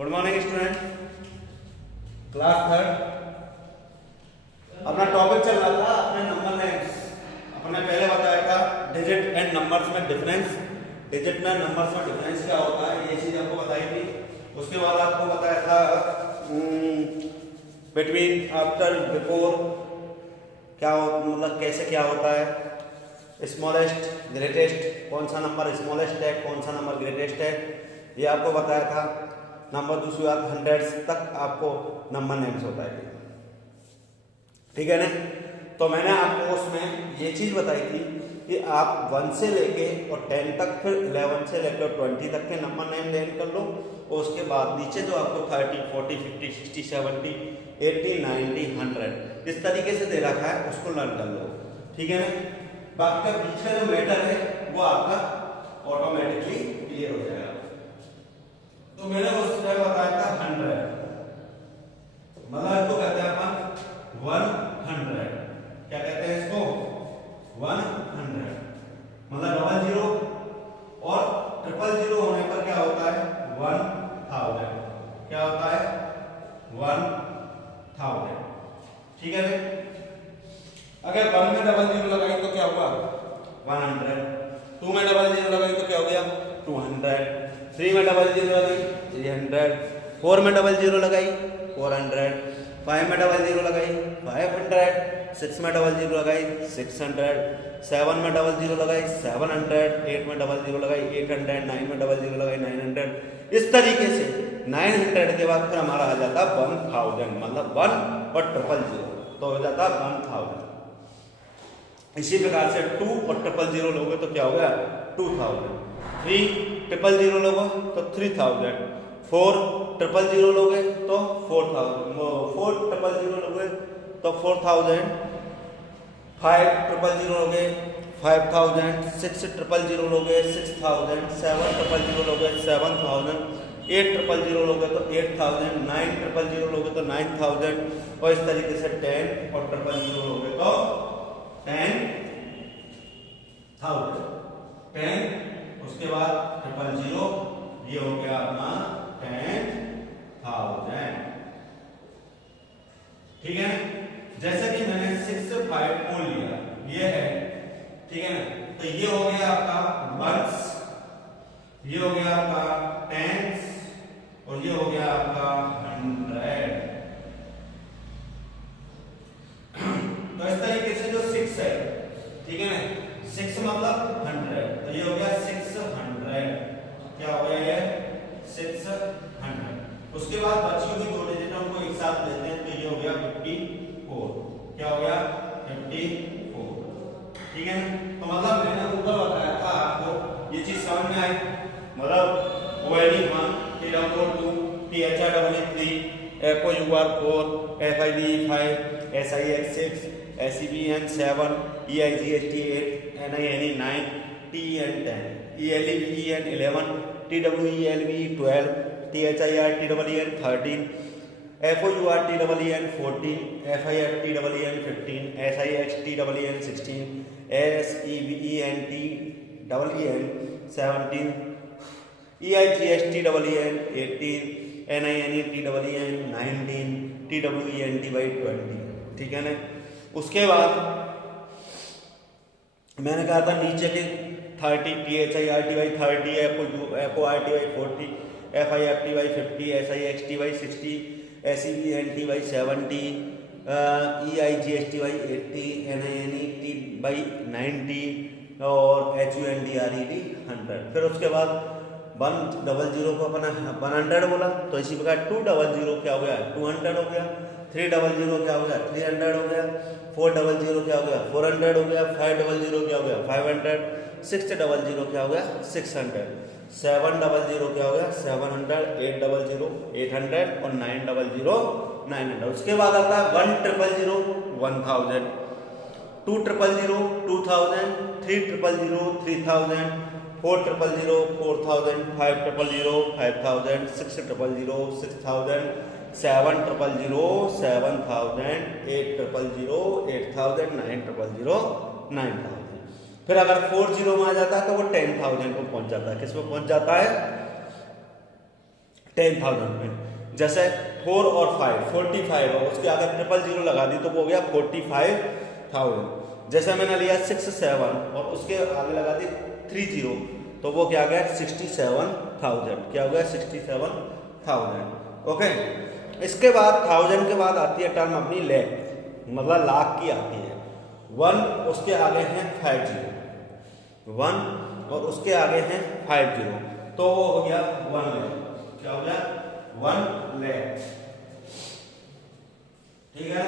Good morning student, class third. अपना topic चल रहा था अपने नंबर नेम्स। अपने पहले बताया था डिजिट एंड नंबर्स में डिफरेंस। डिजिट में नंबर्स में डिफरेंस क्या होता है, ये चीज आपको बताई थी। उसके बाद आपको बताया था बिटवीन, आफ्टर, बिफोर क्या हो, मतलब कैसे क्या होता है। स्मॉलेस्ट, ग्रेटेस्ट, कौन सा नंबर स्मॉलेस्ट है, कौन सा नंबर ग्रेटेस्ट है, ये आपको बताया था। नंबर दूसरी बात, हंड्रेड्स तक आपको नंबर नेम्स होता है, ठीक है ना। तो मैंने आपको उसमें ये चीज बताई थी कि आप 1 से लेके और 10 तक, फिर 11 से लेकर 20 तक के नंबर नेम लर्न कर लो। और उसके बाद नीचे जो आपको 30, 40, 50, 60, 70, 80, 90, 100 इस तरीके से दे रखा है, उसको लर्न कर लो, ठीक है ना। बाकी का बीच का जो मैटर है वो आपका ऑटोमेटिकली क्लियर हो जाएगा। तो मैंने उस टाइम बताया था 100, मतलब इसको कहते हैं अपन 100। क्या कहते हैं इसको? 100। मतलब 00 और 000 होने पर क्या होता है? 1000। क्या होता है? 1000, ठीक है भाई। अगर 1 में 00 लगाई तो क्या हुआ? 100। 2 में 00 लगाई तो क्या हो गया? 200। 3 में 00 लगाई 300। 4 में 00 लगाई 400। 5 में 00 लगाई 500। 6 में 00 लगाई 600। 7 में 00 लगाई 700। 8 में 00 लगाई 800। 9 में 00 लगाई 900। इस तरीके से 900 के बाद फिर हमारा आ जाता 1000, मतलब 1 और 000 तो हो जाता 1000। इसी प्रकार से 2 और 000 लोगे तो क्या हो गया? 2000। 3 000 लोगे तो 3000। 4 000 लोगे तो 4000। 4 000 लोगे तो 4000। 5 000 लोगे 5000। 6 000 लोगे 6000। 7 000 लोगे 7000। 8 000 लोगे तो 8000। 9 000 लोगे तो 9000। और इस तरीके से 10 और 000 लोगे तो 10,000। 10 उसके बाद 000, ये हो गया अपना 10,000, ठीक है ना। जैसे कि मैंने 6 से 5 को लिया, ये है, ठीक है ना। तो ये हो गया आपका वंस, ये हो गया आपका टेंस, और ये हो गया आपका 100। तो इस तरीके से जो 6 है, ठीक है ना, 6 मतलब 100, तो ये हो गया 600। क्या हो गया ये? 600। उसके बाद बची हुई दो डिजिट को एक साथ लेते हैं तो ये हो गया 54। क्या हो गया? 54, ठीक है ना। तो मतलब मैंने ऊपर बताया था आपको, ये चीज समझ में आई। मतलब OLE1, TW2, THR3, FOUR4, FIDE5, SIX6, SEBN7, EIGST8, NINE9, TN10, ELEVEN, TWELV12, THIRTEN13, FOURTEN14, FIRTEN15, SIXTEN16, SEVENTEN17, EIGSTEN18, NINETEN19, TWENT20, ठीक है ना। उसके बाद मैंने कहा था नीचे के 30, THIRTY30, FORTY40, FIFTY50, SIXTY60, SEBNTY70, EIGSTY80, NINETY90 और HUNDRED100। फिर उसके बाद 100 को अपना 100 बोला, तो इसी प्रकार 200 क्या हो गया? 200 हो गया। 300 क्या हो गया? 300 हो गया। 400 क्या हो गया? 400 हो गया। 500 क्या हो गया? 500। 600 क्या हो गया? 600। 700 क्या हो गया? 700। 800 800 और 900 900। उसके बाद आता है 1 000 1000, 2 000 2000, 3 000 3000, 4 000 4000, 5 000 5000, 6 000 6000, 7 000 7000, 8 000 8000, 9 000 9000। फिर अगर 40 में आ जाता है तो वो 10,000 को पहुंच जाता है। किस में पहुंच जाता है? 10,000 में। जैसे 4 और 5 45 और उसके आगे 000 लगा दी तो वो हो गया 45,000। जैसे मैंने लिया 6 7 और उसके आगे लगा दी 30 तो वो क्या गया 67,000। क्या हो गया 67,000। ओके, इसके बाद 1000 के बाद आती है टर्म अपनी लाख, मतलब लाख की आती है। 1 उसके आगे हैं 50, 1 और उसके आगे हैं 50 तो वो हो गया 1 लाख। क्या हो गया 1 लाख। ठीक है,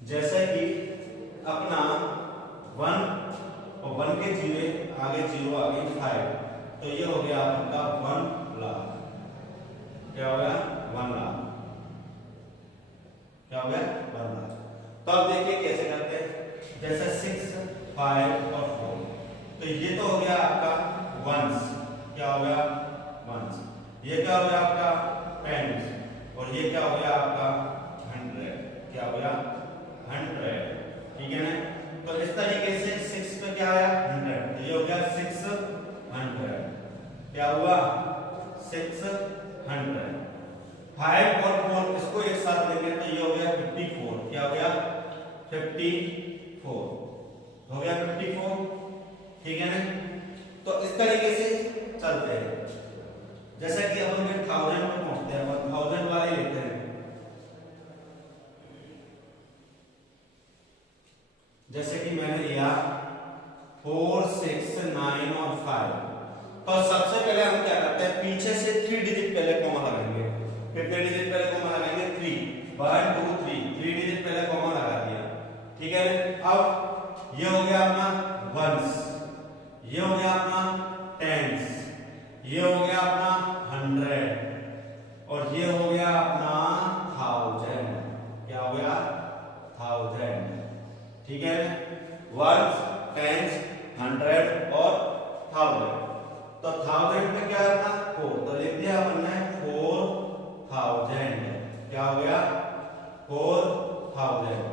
जैसे कि अपना 1 और 1 के जीरो आगे 0 आगे 5 तो ये हो गया आपका 1 लाख। क्या हो गया 1 लाख। क्या हो गया 1 लाख। तो अब देखिए कैसे करते हैं। जैसे 6 5 और 4 तो ये तो हो गया आपका वंस। क्या हो गया वंस। ये क्या हो गया आपका टेंस और ये क्या हो गया आपका 100। क्या हो गया 100। ठीक है ना। तो इस तरीके से 6 पे क्या आया 100 तो ये हो गया 600। क्या हुआ 600। 5 और 4 इसको एक साथ लेंगे तो ये हो गया 54। क्या हो गया 54 हो गया 54। ठीक है ना। तो इस तरीके से चलते हैं। जैसा कि अपन 1000 में पहुंचते हैं 1000 वाले लेते हैं। जैसे कि मैंने लिया 4 6 9 और 5 तो सबसे पहले हम क्या करते हैं पीछे से 3 डिजिट पहले कॉमा लगाएंगे। कितने डिजिट पहले कॉमा लगाएंगे 3 1 2 3 डिजिट पहले कॉमा लगा दिया। ठीक है। अब ये हो गया अपना वंस, ये हो गया अपना टेंस, ये हो गया अपना 100 और ये हो गया अपना 1000। क्या हो गया 1000। ठीक है। वंस टेंस 100 और 1000 तो 1000 पे क्या था 4 तो लिख दिया अपन ने 4000। क्या हो गया 4000।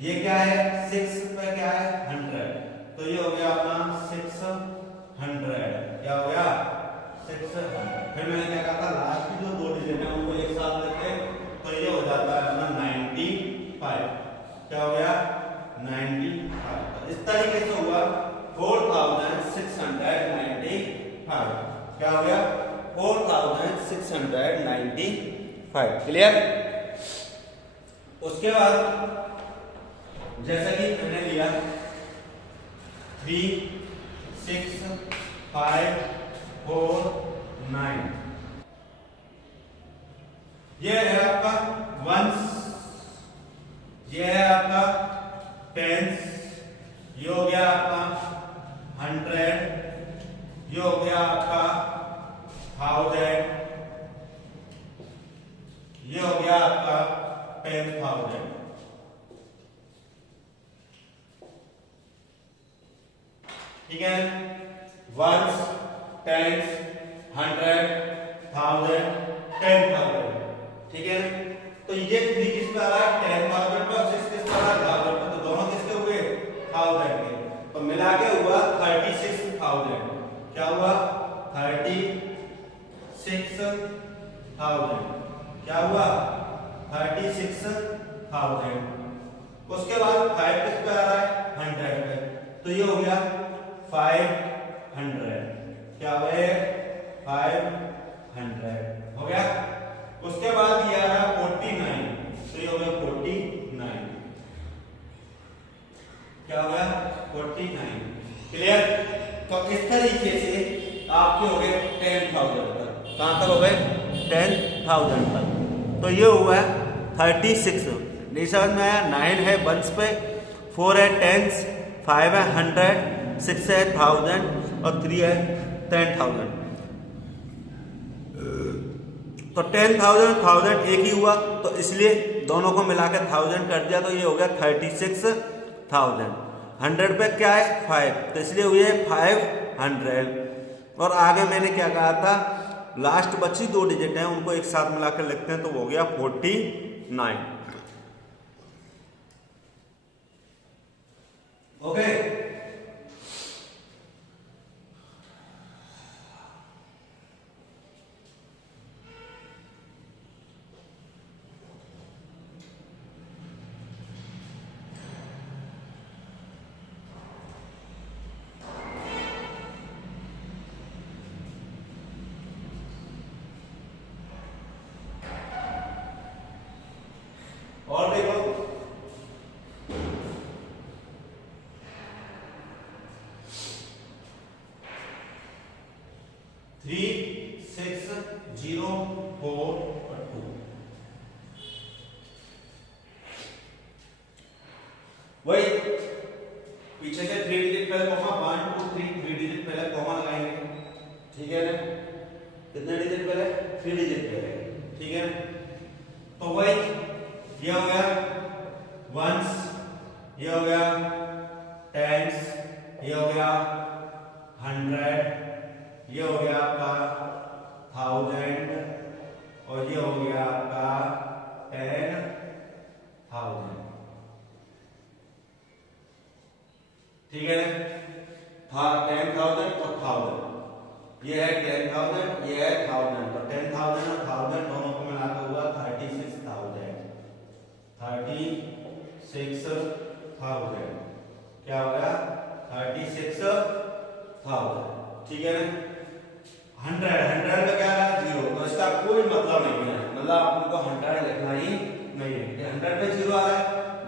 ये क्या है 6 पे क्या है 100 तो ये हो गया अपना 600। क्या हो गया 600। फिर मैंने क्या कहा था लास्ट की जो 2 डिजिट है उनको एक साथ लेते तो ये हो जाता है अपना 95। क्या हो गया 95। तो इस तरीके से हुआ 4695। क्या हो गया 4695। क्लियर। उसके बाद जैसा कि मैंने लिया 3 6 5 4 9 ये है आपका वंस, ये है आपका टेंस, ये हो गया आपका 100, ये हो गया आपका 1000, ये हो गया आपका 10,000। ठीक है। Ones tens 100 1000 10,000। ठीक है। तो ये 3 किस पे आ रहा है 10,000 पे और 6 किस पे आ रहा है 1000 पे तो दोनों किसके हुए 1000 के तो मिला के हुआ 36,000। क्या हुआ 36,000। क्या हुआ 36,000। उसके बाद 5 किस पे आ रहा है 100 पे तो ये हो गया 500। क्या हुआ 500 हो गया। उसके बाद ये आ रहा 49 तो ये हो गया 49। क्या हो गया 49। क्लियर। तो इस तरीके से आपके हो गए 10,000 तक। कहां तक हो गए 10,000 तक। तो ये हुआ है 36। नहीं समझ में आया। 9 है वंस पे, 4 है टेंस, 5 है 100, 6 है 1000 और 3 है 10,000। तो 10,000 1000 एक ही हुआ तो इसलिए दोनों को मिलाकर 1000 कर दिया तो ये हो गया 36,000। 100 पे क्या है 5 तो इसलिए हुए 500। और आगे मैंने क्या कहा था लास्ट बची 2 डिजिट हैं उनको एक साथ मिलाकर लिखते हैं तो वो हो गया 49। ओके। 3, 6, 0, 4 और 2। वही पीछे से 3 डिजिट पहले कॉमा 1 2 3 3 डिजिट पहले कॉमा लगाएंगे, ठीक है ना। कितने डिजिट पहले? 3 डिजिट पहले, ठीक है। तो वही ये हो गया वंस, ये हो गया टेंस, ये हो गया 100, ये हो गया आपका 1000 और ये हो गया आपका 10,000, ठीक है ना। 10,000 और 1000, ये है 10,000, ये है 1000, तो 10,000 और 1000 दोनों को मिलाकर हुआ 36,000, 36,000 क्या हो गया 36,000, ठीक है ना। 100 का क्या है 0, तो इसका कोई मतलब नहीं है, मतलब आपको 100 लिखना ही नहीं है। 100 पे 0 आ रहा है,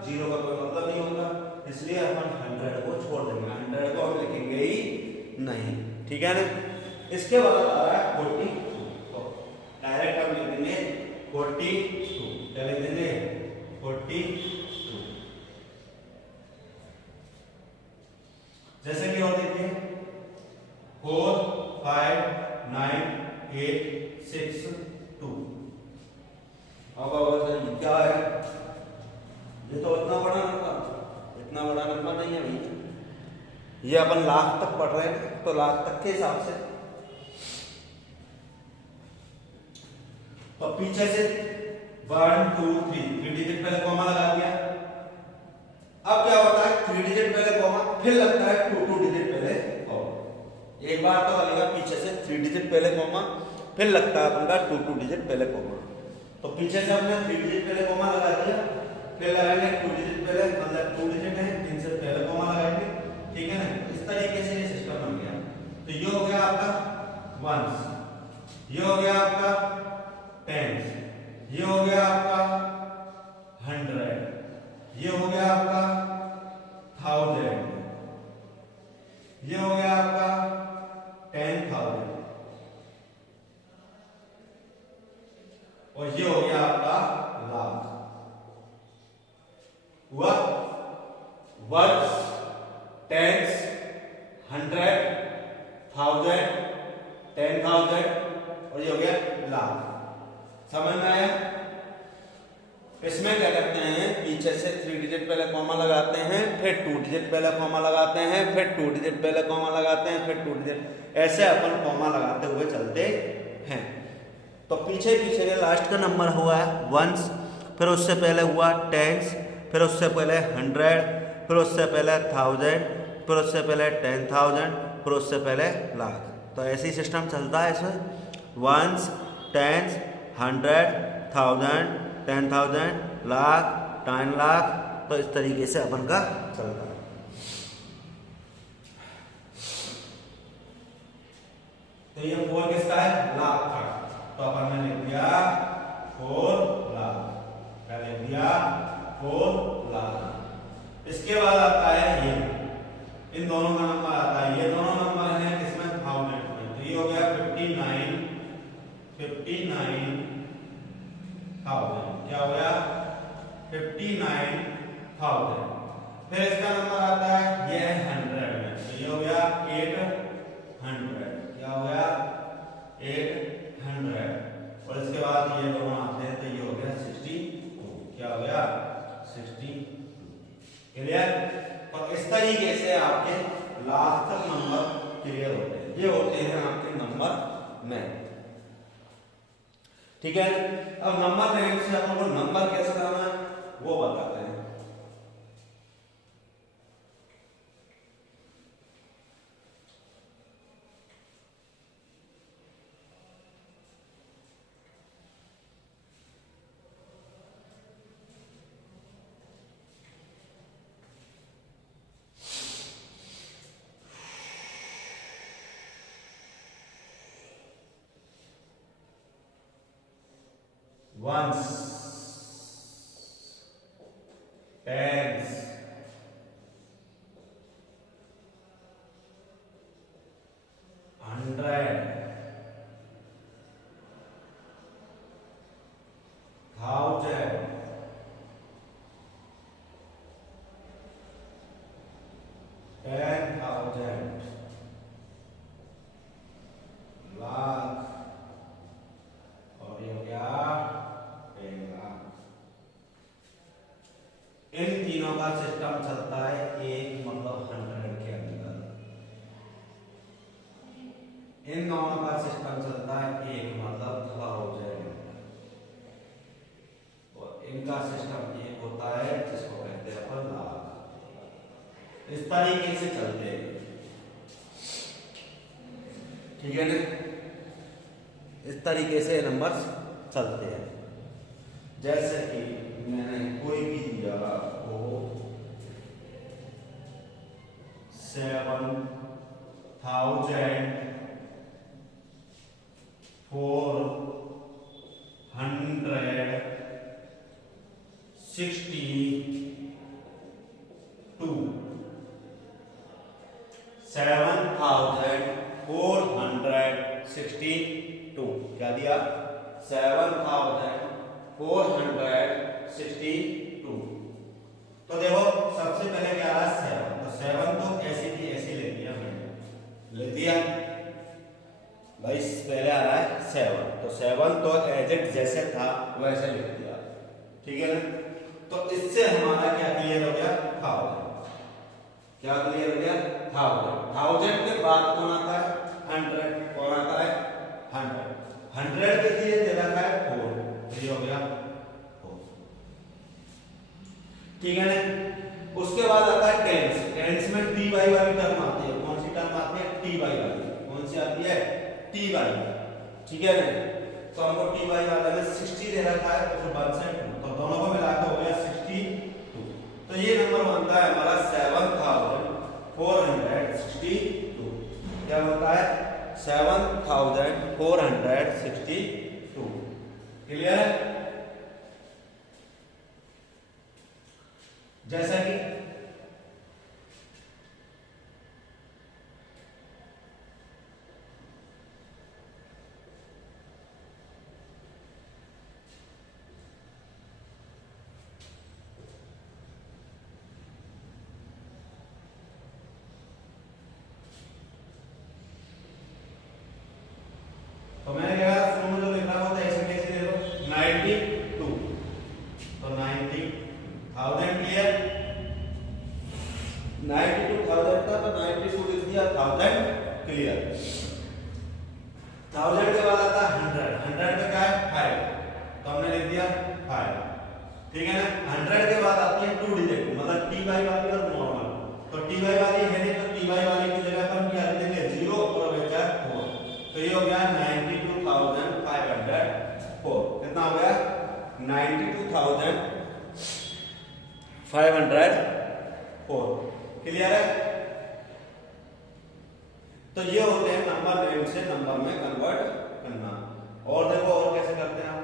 0 का कोई मतलब नहीं होता, इसलिए अपन 100 को छोड़ देंगे, 100 को हम लिखेंगे ही नहीं, ठीक है ना। इसके बाद आ रहा है 42, तो डायरेक्ट हम लिख देंगे 42, क्या लिख देंगे 42। जैसे कि और देखिए 4 5 9 8 6 2। अब क्या है, ये तो इतना बड़ा नंबर नहीं है भैया, ये अपन लाख तक पढ़ रहे हैं, तो लाख तक के हिसाब से। तो पीछे से 1 2 3 डिजिट पहले कॉमा लगा दिया। अब क्या होता है 3 डिजिट पहले कॉमा, फिर लगता है 2 डिजिट पहले कॉमा। एक बार तो लगेगा पीछे से 3 डिजिट पहले कॉमा, फिर लगता है अपन का 2 डिजिट पहले कॉमा। तो पीछे से हमने 3 डिजिट पहले कॉमा लगा दिया, फिर लगाएंगे 2 डिजिट पहले, मतलब 2 डिजिट है इनसे पहले कॉमा लगाएंगे, ठीक है ना। इस तरीके से ये सिस्टम बन गया। तो ये हो गया आपका वंस, ये हो गया आपका टेंस, ये हो गया आपका 100, ये हो गया आपका 1000, ये हो गया आपका 10,000 और ये हो गया आपका लाख। हुआ वर्ड्स, टेंस, 100, 1000, 10,000 और ये हो गया लाख। समझ में आया? इसमें क्या करते हैं, पीछे से 3 डिजिट पहले कॉमा लगाते हैं, फिर 2 डिजिट पहले कॉमा लगाते हैं, फिर 2 डिजिट पहले कॉमा लगाते हैं, फिर 2 डिजिट, ऐसे अपन कॉमा लगाते हुए चलते हैं। तो पीछे पीछे के लास्ट का नंबर हुआ है वंस, फिर उससे पहले हुआ टेंस, फिर उससे पहले 100, फिर उससे पहले 1000, फिर उससे पहले 10,000, फिर उससे पहले लाख। तो ऐसे ही सिस्टम चलता है इसमें, वंस, टेंस, 100, 1000, 10,000, लाख, 10 लाख। तो इस तरीके से अपन का चलता है। तो ये 4 किसका है, लाख का। तो अपन ने लिख दिया 4 लाख, क्या लिख दिया 4 लाख। इसके बाद आता है ये, इन दोनों का नंबर आता है, ये दोनों नंबर हैं किसमें 1000 में। तो ये हो गया 59,000, क्या हो गया 59,000। फिर इसका नंबर आता है, ये है 100 में, तो ये हो गया 800, क्या हो गया 800। और इसके बाद ये दोनों आते हैं, तो ये हो गया 62, क्या हो गया 62। क्लियर? तो इस तरीके से आपके लाख तक नंबर क्लियर होते हैं, ये होते हैं आपके नंबर में, ठीक है। अब नंबर नेम से अपन को नंबर कैसे करना है वो बताते हैं। वंस, टेंस, 100, लाख और ये हो गया 10 लाख। इन तीनों का सिस्टम चलता है एक मतलब 100 के अंदर। इन दोनों का सिस्टम चलता है एक मतलब 1000 और इनका सिस्टम एक होता है जिसको कहते हैं अपन लाख। इस तरीके से चलते हैं, ठीक है ना। इस तरीके से नंबर्स चलते हैं। जैसे कि मैंने कोई भी दिया हो 7,462 क्या दिया 7,462। तो देखो सबसे पहले क्या रहा 7, तो 7 तो ऐसी थी ऐसी लिख दिया मैंने, लिख दिया भाई। पहले आ रहा है 7, तो 7 तो एज इट जैसे था वैसे लिख दिया, ठीक है ना। तो इससे हमारा क्या क्लियर हो गया 1000। क्या क्लियर हो गया 1000। 1000 के बाद कौन आता है 100। कौन आता है 100। 100 के लिए दे रखा है 4, ये हो गया 4, ठीक है ना। उसके बाद आता है टेंस। टेंस में टी वाई वाली टर्म आती है। कौन सी टर्म आती है टी वाई वाली। कौन सी आती है टी वाई, ठीक है ना। तो हमको टी वाई वाला में 60 दे रखा है, तो फिर 1 से 2, तो दोनों को मिलाकर हो गया 62। तो ये नंबर बनता है हमारा 7,462। क्या बनता है 7,462। क्लियर है। जैसा कि तो मैंने क्या शुरू में जो लिखा होता है ऐसे कैसे ले लो 92, तो 90,000 क्लियर। 92,000 था तो 92 लिख दिया 1000 क्लियर। 1000 के बाद आता है 100। 100 पे क्या है 5, तो हमने लिख दिया 5, ठीक है ना। 100 के बाद आती है 2 डिजिट मतलब टी वाई वाली और नॉर्मल। तो टी वाई वाली है नहीं, तो टी वाई वाली की जगह पर हम क्या लिख देंगे 0 और बचा 4। तो ये हो गया 92,504। कितना हो गया 92,504। क्लियर है। तो ये होते हैं नंबर नेम से नंबर में कन्वर्ट करना। और देखो और कैसे करते हैं हम।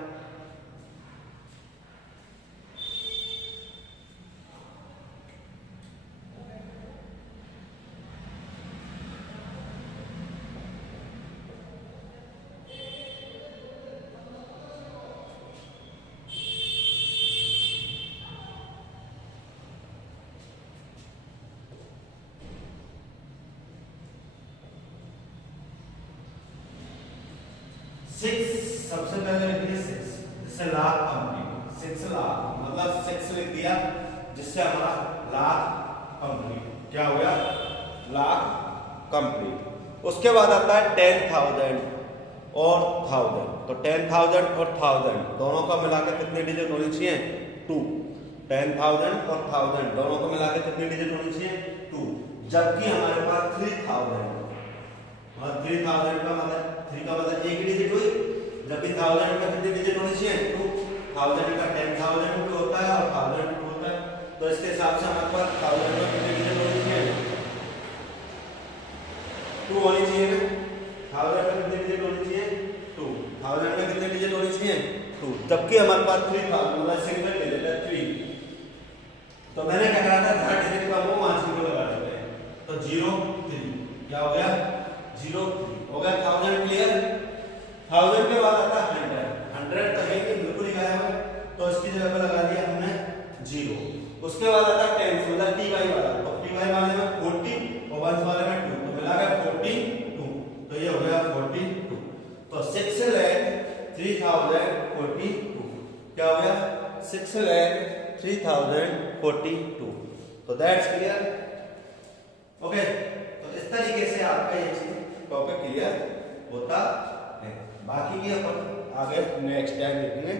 सबसे पहले लिख दिया 6, जिससे लाख कंप्लीट। 6 लाख मतलब 6 लिख दिया जिससे हमारा लाख कंप्लीट। क्या हो गया लाख कंप्लीट। उसके बाद आता है 10,000 और 1000। तो 10,000 और 1000 दोनों का मिलाकर कितने डिजिट होनी चाहिए 2। 10,000 और 1000 दोनों को मिलाकर कितने डिजिट होनी चाहिए 2। जबकि हमारे पास 3,000 और 3,000 का मतलब 3 का मतलब एक डिजिट हुई, जबकि 1000 का कितने डिजिट होनी चाहिए 2। 1000 का 10,000 भी होता है और 1000 भी होता है। तो इसके हिसाब से हमारे पास 1000 का कितने डिजिट होनी चाहिए 2 होनी चाहिए ना। 1000 का कितने डिजिट होनी चाहिए 2। 1000 का कितने डिजिट होनी चाहिए 2, जबकि हमारे पास 3,000 मतलब सिंगल डिजिट है 3। तो मैंने क्या कहा था हर डिजिट का वो 5 0 लगा देते हैं, तो 0 3 क्या हो गया 0 3 हो गया 1000 क्लियर। 1000 के बाद आता है 100। 100 तो है नहीं बिल्कुल ही गायब है, तो इसकी जगह पे लगा दिया हमने 0। उसके बाद आता है 10 मतलब टी वाई वाला। तो टी वाई वाले में 40 और 1 वाले में 2, तो मिला गया 42। तो ये हो गया 42। 6,03,042 क्या हो गया 6,03,042 तो दैट्स क्लियर ओके तो इस तरीके से आपका ये चीज टॉपिक क्लियर होता है बाकी की अपन आगे नेक्स्ट टाइम देखेंगे